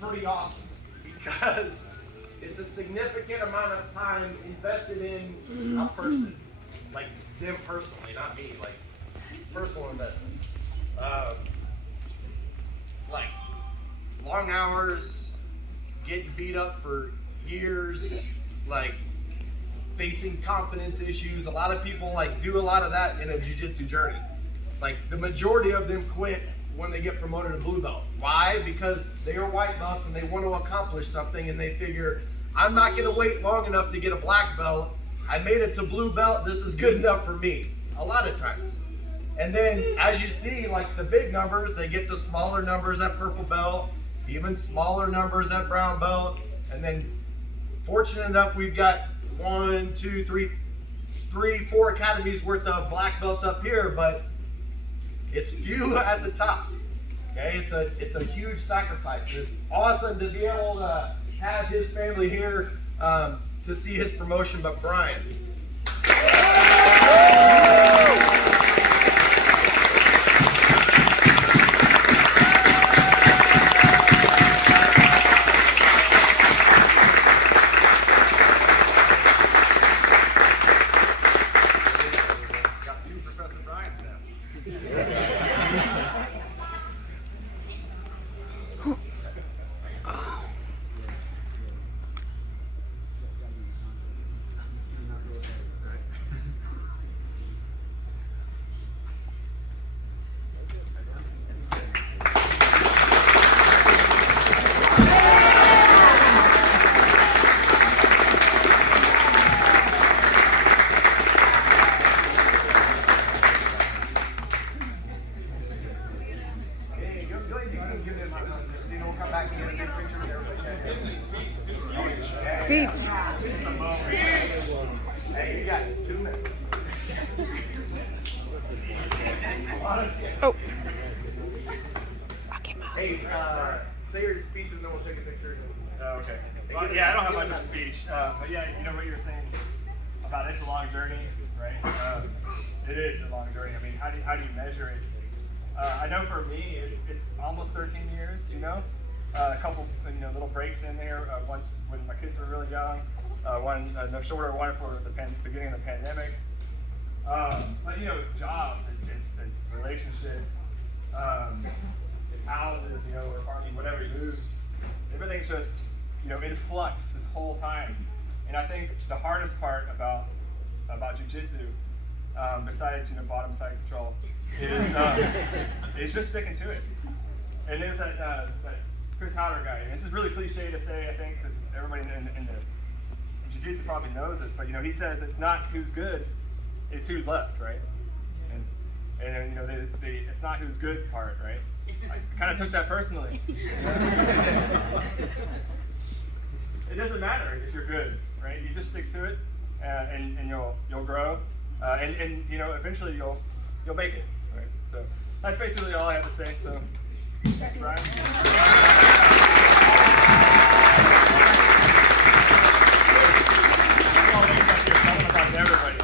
pretty awesome because it's a significant amount of time invested in a person, like them personally, not me, like personal investment. Like long hours, getting beat up for years, like facing confidence issues. A lot of people like do a lot of that in a jiu-jitsu journey. Like the majority of them quit when they get promoted to blue belt. Why? Because they are white belts and they want to accomplish something and they figure, I'm not going to wait long enough to get a black belt. I made it to blue belt. This is good enough for me. A lot of times. And then as you see, like the big numbers, they get the smaller numbers at purple belt, even smaller numbers at brown belt. And then fortunate enough, we've got 1, 2, 3, 4 academies worth of black belts up here, but it's few at the top. Okay, it's a huge sacrifice. And it's awesome to be able to have his family here to see his promotion. But Brian. Speech. Hey, you got 2 minutes. Oh. Hey, say your speech and then we'll take a picture. Oh, okay. Well, yeah, I don't have much of a speech, but yeah, you know what you were saying about it's a long journey, right? It is a long journey. I mean, how do you measure it? I know for me, it's almost 13 years. You know, a couple little breaks in there. Once when my kids were really young, one no shorter one for the beginning of the pandemic. But you know, it's jobs, it's relationships, it's houses, you know, or farming, whatever you move. Everything's just in flux this whole time. And I think the hardest part about jiu-jitsu, besides bottom side control, is just sticking to it. And there's that Chris Howder guy. And this is really cliche to say, I think, because everybody in the jiu-jitsu probably knows this. But he says it's not who's good, it's who's left, right? And then it's not who's good part, right? I kind of took that personally. It doesn't matter if you're good, right? You just stick to it, and you'll grow, and eventually you'll make it, right? So that's basically all I have to say. So, Brian. Everybody.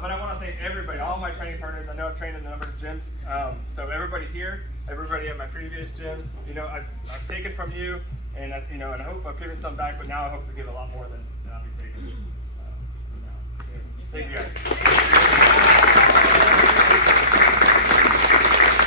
But I want to thank everybody, all my training partners. I know I've trained in a number of gyms. So everybody here, everybody at my previous gyms, I've taken from you, and and I hope I've given some back. But now I hope to give a lot more than I'll be taking. Thank you guys.